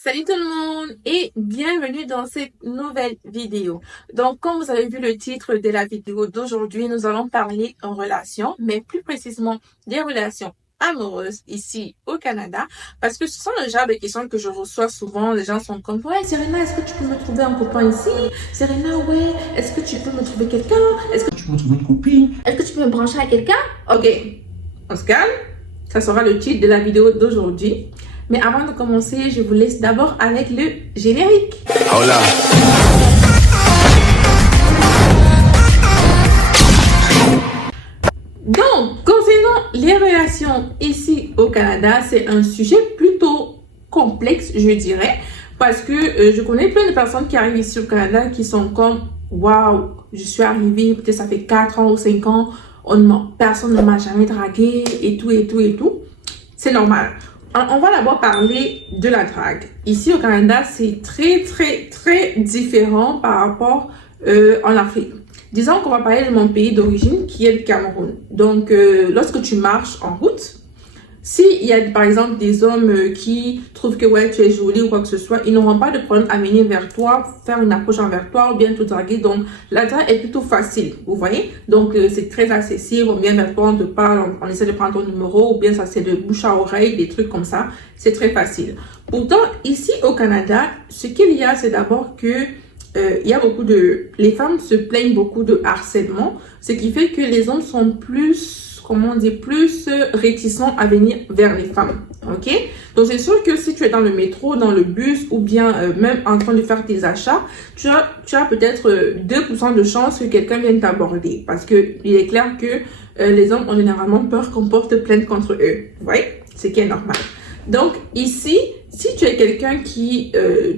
Salut tout le monde et bienvenue dans cette nouvelle vidéo. Donc, comme vous avez vu le titre de la vidéo d'aujourd'hui, nous allons parler en relation, mais plus précisément des relations amoureuses ici au Canada, parce que ce sont le genre de questions que je reçois souvent. Les gens sont comme, ouais, Serena, est-ce que tu peux me trouver un copain ici? Serena, ouais, est-ce que tu peux me trouver quelqu'un? Est-ce que tu peux me trouver une copine? Est-ce que tu peux me brancher à quelqu'un? Ok, on se calme. Ça sera le titre de la vidéo d'aujourd'hui. Mais avant de commencer, je vous laisse d'abord avec le générique. Hola. Donc, concernant les relations ici au Canada, c'est un sujet plutôt complexe, je dirais, parce que je connais plein de personnes qui arrivent ici au Canada qui sont comme « Waouh, je suis arrivée, peut-être ça fait 4 ans ou 5 ans, personne ne m'a jamais dragué et tout, et tout, et tout. » C'est normal. On va d'abord parler de la drague. Ici au Canada, c'est très différent par rapport en Afrique. Disons qu'on va parler de mon pays d'origine qui est le Cameroun. Donc, lorsque tu marches en route, s'il y a par exemple des hommes qui trouvent que ouais, tu es jolie ou quoi que ce soit, ils n'auront pas de problème à venir vers toi, faire une approche envers toi ou bien te draguer. Donc, la drague est plutôt facile, vous voyez. Donc, c'est très accessible. On vient vers toi, on te parle, on essaie de prendre ton numéro ou bien ça c'est de bouche à oreille, des trucs comme ça. C'est très facile. Pourtant, ici au Canada, ce qu'il y a, c'est d'abord que il y a beaucoup de... Les femmes se plaignent beaucoup de harcèlement, ce qui fait que les hommes sont plus, comment on dit, plus réticents à venir vers les femmes, ok? Donc c'est sûr que si tu es dans le métro, dans le bus ou bien même en train de faire tes achats, tu as peut-être 2% de chance que quelqu'un vienne t'aborder parce que il est clair que les hommes ont généralement peur qu'on porte plainte contre eux, vous voyez? Ce qui est normal. Donc ici, si tu es quelqu'un qui,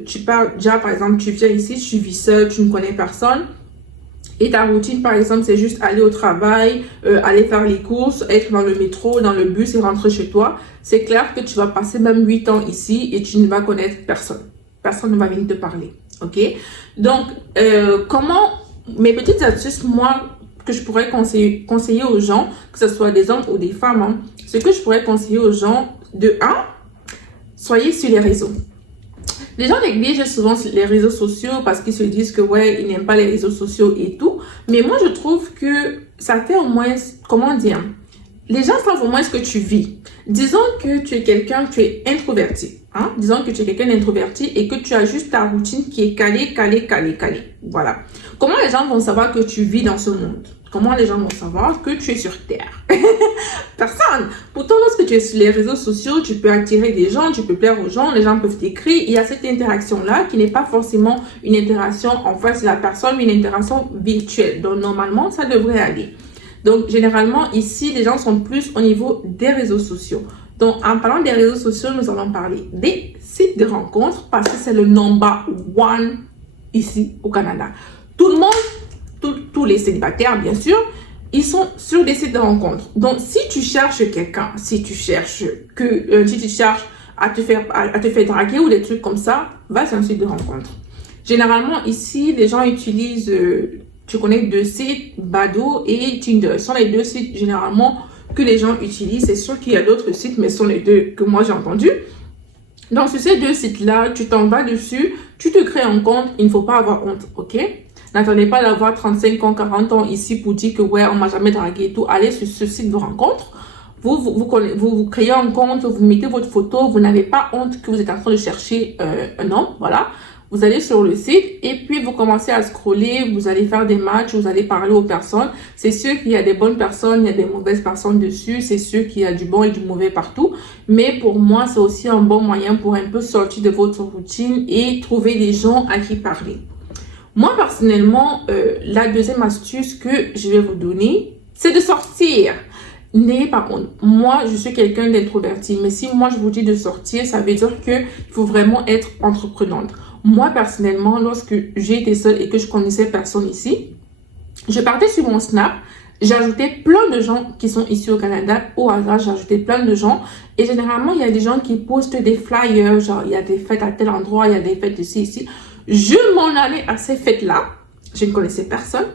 tu parles, déjà par exemple, tu viens ici, tu vis seul, tu ne connais personne, et ta routine par exemple, c'est juste aller au travail, aller faire les courses, être dans le métro, dans le bus et rentrer chez toi, c'est clair que tu vas passer même 8 ans ici et tu ne vas connaître personne. Personne ne va venir te parler, ok? Donc, comment, mes petites astuces, moi, que je pourrais conseiller aux gens, que ce soit des hommes ou des femmes, hein, ce que je pourrais conseiller aux gens, de 1, soyez sur les réseaux. Les gens négligent souvent les réseaux sociaux parce qu'ils se disent que ouais, ils n'aiment pas les réseaux sociaux et tout. Mais moi, je trouve que ça fait au moins, comment dire, les gens savent au moins ce que tu vis. Disons que tu es quelqu'un, tu es introverti. Hein? Disons que tu es quelqu'un d'introverti et que tu as juste ta routine qui est calée. Voilà. Comment les gens vont savoir que tu vis dans ce monde? Comment les gens vont savoir que tu es sur Terre? Personne. Pourtant, lorsque tu es sur les réseaux sociaux, tu peux attirer des gens, tu peux plaire aux gens, les gens peuvent t'écrire. Il y a cette interaction-là qui n'est pas forcément une interaction en face de la personne, mais une interaction virtuelle. Donc, normalement, ça devrait aller. Donc, généralement, ici, les gens sont plus au niveau des réseaux sociaux. Donc, en parlant des réseaux sociaux, nous allons parler des sites de rencontres parce que c'est le number one ici au Canada. Tout le monde, tous les célibataires, bien sûr, ils sont sur des sites de rencontres. Donc, si tu cherches quelqu'un, si tu cherches à te faire draguer ou des trucs comme ça, va sur un site de rencontre. Généralement, ici, les gens utilisent, tu connais deux sites, Badoo et Tinder. Ce sont les deux sites, généralement, que les gens utilisent. C'est sûr qu'il y a d'autres sites, mais ce sont les deux que moi j'ai entendus. Donc, sur ces deux sites-là, tu t'en vas dessus, tu te crées un compte, il ne faut pas avoir honte, ok? N'attendez pas d'avoir 35 ans, 40 ans ici pour dire que ouais, on m'a jamais dragué et tout. Allez sur ce site de rencontre. Vous créez un compte, vous mettez votre photo, vous n'avez pas honte que vous êtes en train de chercher un homme, voilà. Vous allez sur le site et puis vous commencez à scroller, vous allez faire des matchs, vous allez parler aux personnes. C'est sûr qu'il y a des bonnes personnes, il y a des mauvaises personnes dessus, c'est sûr qu'il y a du bon et du mauvais partout. Mais pour moi, c'est aussi un bon moyen pour un peu sortir de votre routine et trouver des gens à qui parler. Moi, personnellement, la deuxième astuce que je vais vous donner, c'est de sortir. N'ayez pas honte. Moi, je suis quelqu'un d'introverti, mais si moi, je vous dis de sortir, ça veut dire qu'il faut vraiment être entreprenante. Moi, personnellement, lorsque j'ai été seule et que je connaissais personne ici, je partais sur mon Snap, j'ajoutais plein de gens qui sont ici au Canada. Au hasard, j'ajoutais plein de gens. Et généralement, il y a des gens qui postent des flyers, genre, il y a des fêtes à tel endroit, il y a des fêtes ici. Je m'en allais à ces fêtes-là. Je ne connaissais personne.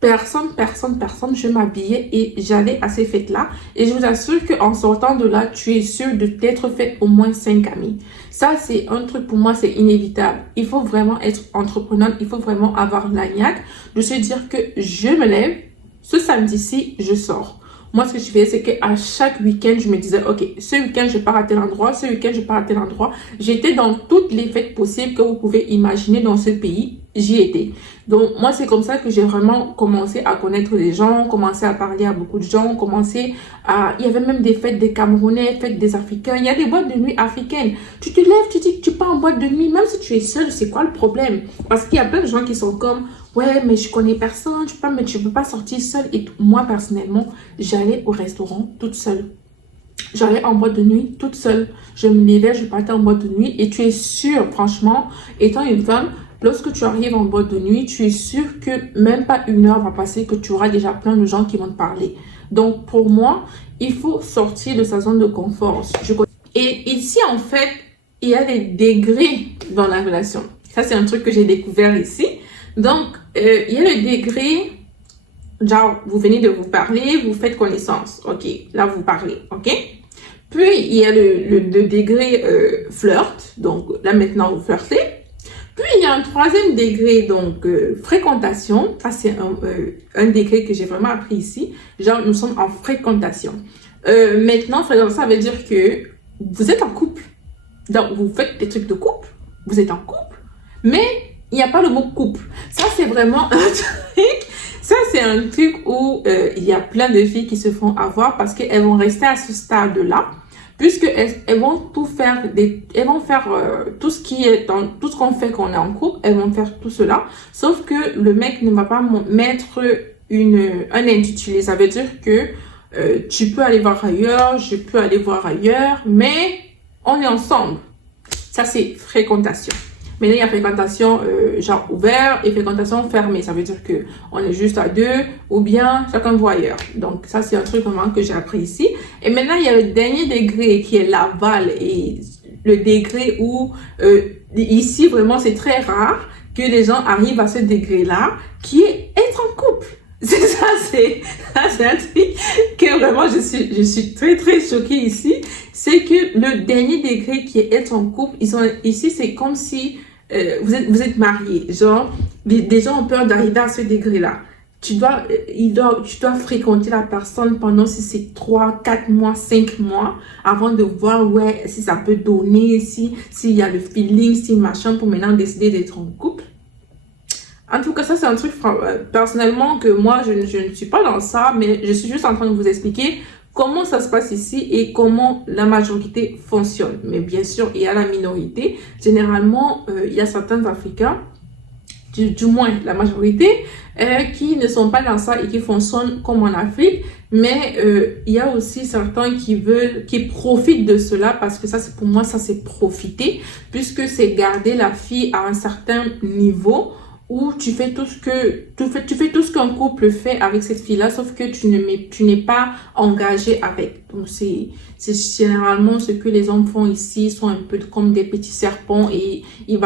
personne, je m'habillais et j'allais à ces fêtes-là. Et je vous assure qu'en sortant de là, tu es sûr de t'être fait au moins 5 amis. Ça, c'est un truc pour moi, c'est inévitable. Il faut vraiment être entrepreneur, il faut vraiment avoir l'agnac de se dire que je me lève, ce samedi-ci, je sors. Moi, ce que je faisais, c'est qu'à chaque week-end, je me disais, OK, ce week-end, je pars à tel endroit, ce week-end, je pars à tel endroit. J'étais dans toutes les fêtes possibles que vous pouvez imaginer dans ce pays. J'y étais. Donc, moi, c'est comme ça que j'ai vraiment commencé à connaître les gens, commencé à parler à beaucoup de gens, commencé à... Il y avait même des fêtes des Camerounais, fêtes des Africains. Il y a des boîtes de nuit africaines. Tu te lèves, tu dis que tu pars en boîte de nuit, même si tu es seul, c'est quoi le problème? Parce qu'il y a plein de gens qui sont comme... Ouais, mais je connais personne, tu peux pas sortir seule. Et moi, personnellement, j'allais au restaurant toute seule. J'allais en boîte de nuit toute seule. Je me levais, je partais en boîte de nuit. Et tu es sûre, franchement, étant une femme, lorsque tu arrives en boîte de nuit, tu es sûre que même pas 1 heure va passer que tu auras déjà plein de gens qui vont te parler. Donc, pour moi, il faut sortir de sa zone de confort. Et ici, en fait, il y a des degrés dans la relation. Ça, c'est un truc que j'ai découvert ici. Donc, il y a le degré, genre, vous venez de vous parler, vous faites connaissance, ok, là vous parlez, ok. Puis, il y a le degré flirt, donc là maintenant vous flirtez. Puis, il y a un 3e degré, donc fréquentation, ça c'est un degré que j'ai vraiment appris ici, genre nous sommes en fréquentation. Maintenant, fréquentation, ça veut dire que vous êtes en couple, donc vous faites des trucs de couple, vous êtes en couple, mais il n'y a pas le mot couple. Ça, c'est vraiment un truc. Ça, c'est un truc où il y a plein de filles qui se font avoir parce qu'elles vont rester à ce stade-là, puisque elles vont tout faire, elles vont faire tout ce qui est dans tout ce qu'on fait quand on est en couple. Elles vont faire tout cela, sauf que le mec ne va pas mettre un intitulé. Ça veut dire que tu peux aller voir ailleurs, je peux aller voir ailleurs, mais on est ensemble. Ça, c'est fréquentation. Maintenant, il y a fréquentation genre ouvert et fréquentation fermée. Ça veut dire que on est juste à 2 ou bien chacun voit ailleurs. Donc, ça, c'est un truc vraiment que j'ai appris ici. Et maintenant, il y a le dernier degré qui est l'aval et le degré où ici, vraiment, c'est très rare que les gens arrivent à ce degré-là qui est être en couple. C'est ça, c'est un truc que vraiment je suis très très choquée ici. C'est que le dernier degré qui est être en couple, ici, c'est comme si vous êtes mariés. Genre, des gens ont peur d'arriver à ce degré-là. Tu dois fréquenter la personne pendant si c'est 3, 4 mois, 5 mois avant de voir ouais, si ça peut donner, s'il y a le feeling, si machin pour maintenant décider d'être en couple. En tout cas, ça, c'est un truc, personnellement, que moi, je ne suis pas dans ça, mais je suis juste en train de vous expliquer comment ça se passe ici et comment la majorité fonctionne. Mais bien sûr, il y a la minorité. Généralement, il y a certains Africains, du moins la majorité, qui ne sont pas dans ça et qui fonctionnent comme en Afrique. Mais il y a aussi certains qui profitent de cela parce que ça, pour moi, ça c'est profiter, puisque c'est garder la fille à un certain niveau où tu fais tout ce qu'un couple fait avec cette fille-là, sauf que tu n'es pas engagé avec. Donc, c'est généralement ce que les hommes font ici, ils sont un peu comme des petits serpents et ils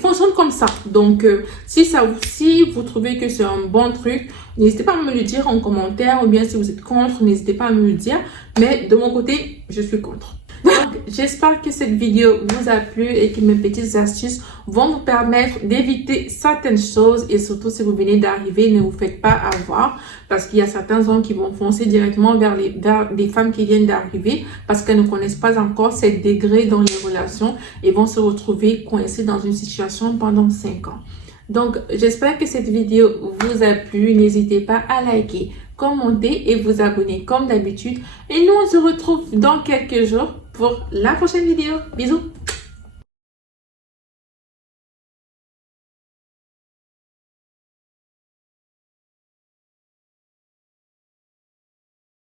fonctionnent comme ça. Donc, si vous trouvez que c'est un bon truc, n'hésitez pas à me le dire en commentaire, ou bien si vous êtes contre, n'hésitez pas à me le dire. Mais de mon côté, je suis contre. Donc, j'espère que cette vidéo vous a plu et que mes petites astuces vont vous permettre d'éviter certaines choses. Et surtout, si vous venez d'arriver, ne vous faites pas avoir parce qu'il y a certains hommes qui vont foncer directement vers des femmes qui viennent d'arriver parce qu'elles ne connaissent pas encore ces degrés dans les relations et vont se retrouver coincées dans une situation pendant 5 ans. Donc, j'espère que cette vidéo vous a plu. N'hésitez pas à liker, commenter et vous abonner comme d'habitude. Et nous, on se retrouve dans quelques jours pour la prochaine vidéo. Bisous!